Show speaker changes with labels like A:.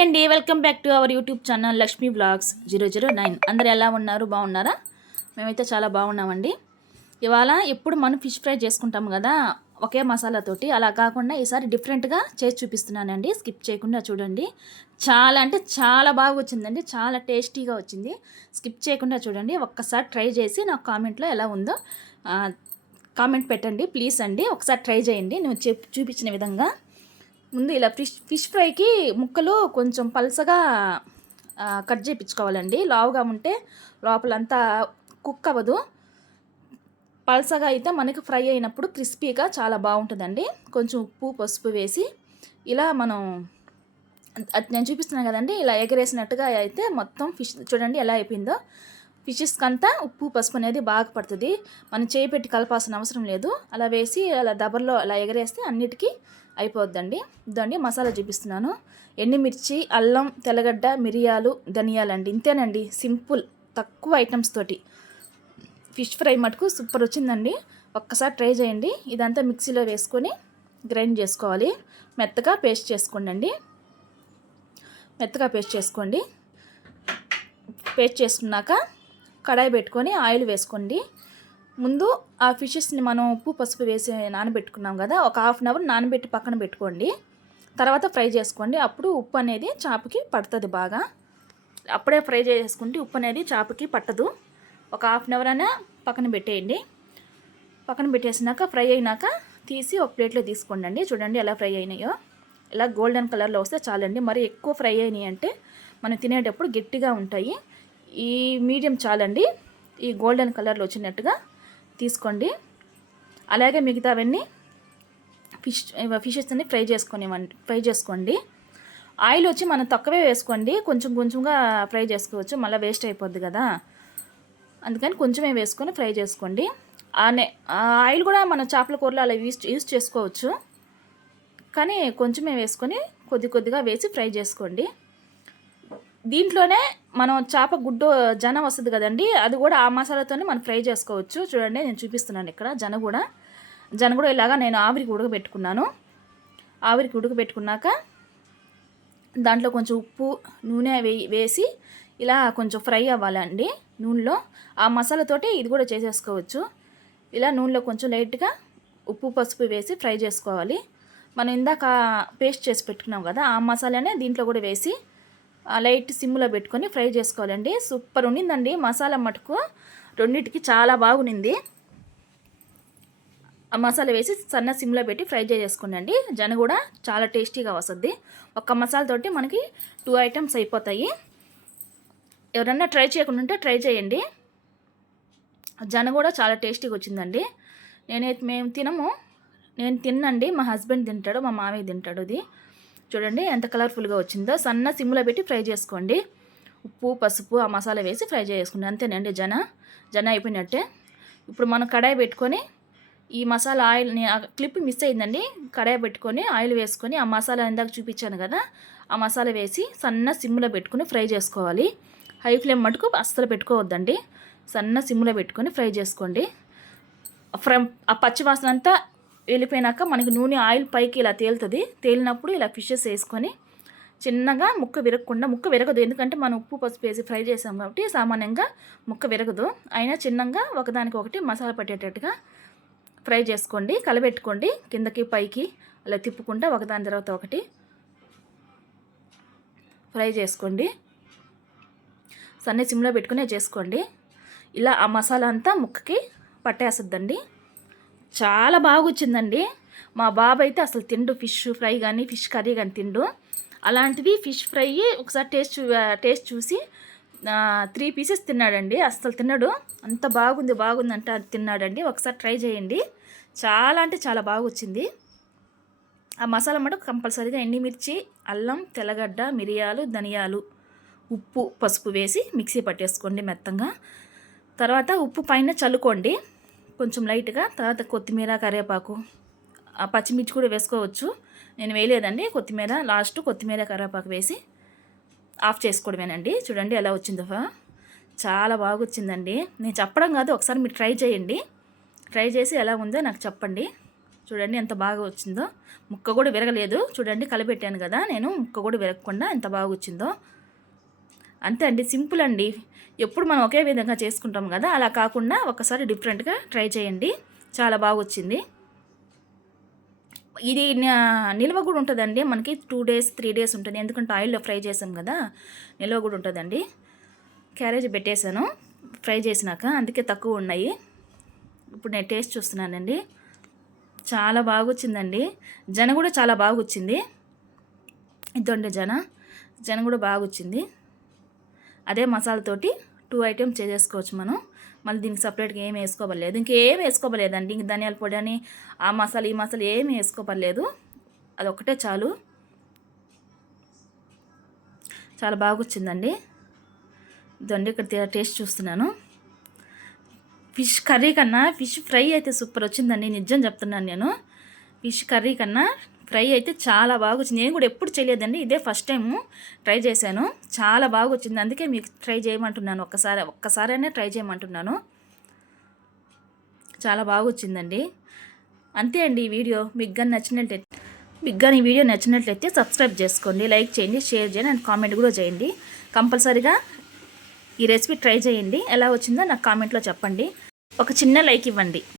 A: అండి welcome back to our YouTube channel Lakshmi blogs zero zero nine అందరు ఎలా ఉన్నారు? బాగున్నారా? మేమైతే చాలా బాగున్నామండి. ఇవాళ ఎప్పుడు మనం ఫిష్ ఫ్రై చేసుకుంటాం కదా ఒకే మసాలాతోటి అలా కాకుండా ఈసారి డిఫరెంట్గా చేసి చూపిస్తున్నానండి. స్కిప్ చేయకుండా చూడండి. చాలా అంటే చాలా బాగా వచ్చిందండి. చాలా టేస్టీగా వచ్చింది. స్కిప్ చేయకుండా చూడండి. ఒక్కసారి ట్రై చేసి నాకు కామెంట్లో ఎలా ఉందో కామెంట్ పెట్టండి. ప్లీజ్ అండి ఒకసారి ట్రై చేయండి. నువ్వు చెప్ చూపించిన విధంగా. ముందు ఇలా ఫిష్ ఫిష్ ఫ్రైకి ముక్కలు కొంచెం పలసగా కట్ చేయించుకోవాలండి లావుగా ఉంటే లోపలంతా కుక్ అవ్వదు. పలసగా అయితే మనకి ఫ్రై అయినప్పుడు క్రిస్పీగా చాలా బాగుంటుందండి. కొంచెం ఉప్పు పసుపు వేసి ఇలా మనం నేను చూపిస్తున్నాను కదండి ఇలా ఎగరేసినట్టుగా అయితే మొత్తం ఫిష్ చూడండి ఎలా అయిపోయిందో. ఫిషెస్కి అంతా ఉప్పు పసుపు అనేది బాగా పడుతుంది. మనం చేయి పెట్టి కలపాల్సిన అవసరం లేదు. అలా వేసి అలా దబర్లో అలా ఎగరేస్తే అన్నిటికీ అయిపోద్దండి. ఇదండి మసాలా చూపిస్తున్నాను. ఎండుమిర్చి అల్లం తెల్లగడ్డ మిరియాలు ధనియాలండి. ఇంతేనండి సింపుల్ తక్కువ ఐటమ్స్ తోటి. ఫిష్ ఫ్రై మటుకు సూపర్ వచ్చిందండి. ఒక్కసారి ట్రై చేయండి. ఇదంతా మిక్సీలో వేసుకొని గ్రైండ్ చేసుకోవాలి. మెత్తగా పేస్ట్ చేసుకోండి అండి మెత్తగా పేస్ట్ చేసుకోండి. పేస్ట్ చేసుకున్నాక కడాయి పెట్టుకొని ఆయిల్ వేసుకోండి. ముందు ఆ ఫిషెస్ని మనం ఉప్పు పసుపు వేసి నానబెట్టుకున్నాం కదా ఒక హాఫ్ అన్ అవర్ నానబెట్టి పక్కన పెట్టుకోండి. తర్వాత ఫ్రై చేసుకోండి. అప్పుడు ఉప్పు అనేది చాపకి పడుతుంది బాగా. అప్పుడే ఫ్రై చేసుకుంటే ఉప్పు అనేది చాపకి పట్టదు. ఒక హాఫ్ అన్ అవర్ అయినా పక్కన పెట్టేయండి. పక్కన పెట్టేసినాక ఫ్రై అయినాక తీసి ఒక ప్లేట్లో తీసుకోండి చూడండి ఎలా ఫ్రై అయినాయో. ఇలా గోల్డెన్ కలర్లో వస్తే చాలండి. మరి ఎక్కువ ఫ్రై అయినాయి అంటే మనం తినేటప్పుడు గట్టిగా ఉంటాయి. ఈ మీడియం చాలండి. ఈ గోల్డెన్ కలర్లో వచ్చినట్టుగా తీసుకోండి. అలాగే మిగతావన్నీ ఫిష్ ఫిషెస్ అన్ని ఫ్రై చేసుకొని ఫ్రై చేసుకోండి. ఆయిల్ వచ్చి మనం తక్కువే వేసుకోండి. కొంచెం కొంచెంగా ఫ్రై చేసుకోవచ్చు. మళ్ళీ వేస్ట్ అయిపోద్ది కదా. అందుకని కొంచెమే వేసుకొని ఫ్రై చేసుకోండి. ఆ ఆ ఆయిల్ కూడా మన చేపల కూరలో అలా యూస్ యూస్ చేసుకోవచ్చు. కానీ కొంచెమే వేసుకొని కొద్ది కొద్దిగా వేసి ఫ్రై చేసుకోండి. దీంట్లోనే మనం చేప గుడ్డు జన వస్తుంది కదండి అది కూడా ఆ మసాలాతోనే మనం ఫ్రై చేసుకోవచ్చు. చూడండి నేను చూపిస్తున్నాను ఇక్కడ జన కూడా. జన కూడా ఇలాగా నేను ఆవిరికి ఉడకబెట్టుకున్నాను. ఆవిరికి ఉడకబెట్టుకున్నాక దాంట్లో కొంచెం ఉప్పు నూనె వేసి ఇలా కొంచెం ఫ్రై అవ్వాలండి నూనెలో. ఆ మసాలాతోటి ఇది కూడా చేసేసుకోవచ్చు. ఇలా నూనెలో కొంచెం లైట్గా ఉప్పు పసుపు వేసి ఫ్రై చేసుకోవాలి. మనం ఇందాక పేస్ట్ చేసి పెట్టుకున్నాం కదా ఆ మసాలానే దీంట్లో కూడా వేసి లైట్ సిమ్లో పెట్టుకొని ఫ్రై చేసుకోవాలండి. సూపర్ ఉండిందండి. మసాలా మటుకు రెండింటికి చాలా బాగునింది ఆ మసాలా వేసి సన్న సిమ్లో పెట్టి ఫ్రై చేసేసుకోండి జన కూడా చాలా టేస్టీగా వస్తుంది. ఒక్క మసాలాతోటి మనకి టూ ఐటమ్స్ అయిపోతాయి. ఎవరన్నా ట్రై చేయకుండా ఉంటే ట్రై చేయండి. జన కూడా చాలా టేస్టీగా వచ్చిందండి. నేనైతే మేము తినము. నేను తిన్నండి. మా హస్బెండ్ తింటాడు మా మామయ్య తింటాడు ఇది చూడండి ఎంత కలర్ఫుల్గా వచ్చిందో. సన్న సిమ్లో పెట్టి ఫ్రై చేసుకోండి. ఉప్పు పసుపు ఆ మసాలా వేసి ఫ్రై చేసుకోండి అంతేనండి జన. జన అయిపోయినట్టే. ఇప్పుడు మనం కడాయి పెట్టుకొని ఈ మసాలా ఆయిల్ క్లిప్ మిస్ అయిందండి. కడాయి పెట్టుకొని ఆయిల్ వేసుకొని ఆ మసాలా ఇందాక చూపించాను కదా ఆ మసాలా వేసి సన్న సిమ్లో పెట్టుకొని ఫ్రై చేసుకోవాలి. హై ఫ్లేమ్ మటుకు అస్సలు పెట్టుకోవద్దండి. సన్న సిమ్లో పెట్టుకొని ఫ్రై చేసుకోండి. ఫ్రమ్ ఆ పచ్చి వాసన అంతా వెళ్ళిపోయినాక మనకి నూనె ఆయిల్ పైకి ఇలా తేలుతుంది. తేలినప్పుడు ఇలా ఫిషెస్ వేసుకొని చిన్నగా ముక్క విరగకుండా ముక్క విరగదు. ఎందుకంటే మనం ఉప్పు పసుపు వేసి ఫ్రై చేసాం కాబట్టి సామాన్యంగా ముక్క విరగదు. అయినా చిన్నగా ఒకదానికి ఒకటి మసాలా పట్టేటట్టుగా ఫ్రై చేసుకోండి కలబెట్టుకోండి. కిందకి పైకి అలా తిప్పుకుంటా ఒకదాని తర్వాత ఒకటి ఫ్రై చేసుకోండి. సన్నీ సిమ్లో పెట్టుకునే చేసుకోండి. ఇలా ఆ మసాలా అంతా ముక్కకి పట్టేస్తుందండి. చాలా బాగా వచ్చిందండి మా బాబు అయితే అసలు తిండు ఫిష్ ఫ్రై కానీ ఫిష్ కర్రీ కానీ తిండు. అలాంటిది ఫిష్ ఫ్రై ఒకసారి టేస్ట్ చూ టేస్ట్ చూసి త్రీ పీసెస్ తిన్నాడండి. అస్సలు తిన్నాడు. అంత బాగుంది బాగుంది అది తిన్నాడండి. ఒకసారి ట్రై చేయండి. చాలా అంటే చాలా బాగా వచ్చింది ఆ మసాలా మటుకు కంపల్సరీగా ఎండిమిర్చి అల్లం తెల్లగడ్డ మిరియాలు ధనియాలు ఉప్పు పసుపు వేసి మిక్సీ పట్టేసుకోండి మెత్తంగా. తర్వాత ఉప్పు పైన చల్లుకోండి. కొంచెం లైట్గా తర్వాత కొత్తిమీర కరివేపాకు ఆ పచ్చిమిర్చి కూడా వేసుకోవచ్చు. నేను వేయలేదండి. కొత్తిమీర లాస్ట్ కొత్తిమీర కరివేపాకు వేసి ఆఫ్ చేసుకోవడమేనండి. చూడండి ఎలా వచ్చిందో. చాలా బాగా వచ్చిందండి. నేను చెప్పడం కాదు ఒకసారి మీరు ట్రై చేయండి. ట్రై చేసి ఎలా ఉందో నాకు చెప్పండి. చూడండి ఎంత బాగా వచ్చిందో. ముక్క కూడా విరగలేదు. చూడండి కలబెట్టాను కదా నేను ముక్క కూడా విరగకుండా ఎంత బాగా వచ్చిందో. అంతే అండి సింపుల్ అండి. ఎప్పుడు మనం ఒకే విధంగా చేసుకుంటాం కదా అలా కాకుండా ఒకసారి డిఫరెంట్గా ట్రై చేయండి. చాలా బాగా వచ్చింది. ఇది నిల్వ కూడా ఉంటుందండి. మనకి టూ డేస్ త్రీ డేస్ ఉంటుంది. ఎందుకంటే ఆయిల్లో ఫ్రై చేసాం కదా నిల్వ కూడా ఉంటుందండి. క్యారేజ్ పెట్టేశాను ఫ్రై చేసినాక అందుకే తక్కువ ఉన్నాయి. ఇప్పుడు నేను టేస్ట్ చూస్తున్నానండి. చాలా బాగా వచ్చిందండి. జన కూడా చాలా బాగా వచ్చింది. ఇదండి జన జన కూడా బాగా వచ్చింది. అదే మసాలాతోటి టూ ఐటమ్స్ చేసేసుకోవచ్చు మనం. మళ్ళీ దీనికి సపరేట్గా ఏమి వేసుకోవలేదు ఇంకేం వేసుకోవలేదండి ఇంక ధనియాల పొడి అని ఆ మసాలా ఈ మసాలా ఏమి వేసుకోవలేదు అదొక్కటే చాలు. చాలా బాగా వచ్చిందండి. ఇదండి ఇక్కడ టేస్ట్ చూస్తున్నాను. ఫిష్ కర్రీ కన్నా ఫిష్ ఫ్రై అయితే సూపర్ వచ్చిందండి. నిజం చెప్తున్నాను నేను. ఫిష్ కర్రీ కన్నా ఫ్రై అయితే చాలా బాగా వచ్చింది నేను కూడా ఎప్పుడు చేయలేదండి. ఇదే ఫస్ట్ టైం ట్రై చేశాను. చాలా బాగా వచ్చింది అందుకే మీకు ట్రై చేయమంటున్నాను. ఒక్కసారి ఒక్కసారైనా ట్రై చేయమంటున్నాను. చాలా బాగా వచ్చిందండి అంతే అండి ఈ వీడియో. మీకు కానీ నచ్చినట్లయితే మీకు కానీ ఈ వీడియో నచ్చినట్లయితే సబ్స్క్రైబ్ చేసుకోండి. లైక్ చేయండి షేర్ చేయండి అండ్ కామెంట్ కూడా చేయండి. కంపల్సరీగా ఈ రెసిపీ ట్రై చేయండి. ఎలా వచ్చిందో నాకు కామెంట్లో చెప్పండి. ఒక చిన్న లైక్ ఇవ్వండి.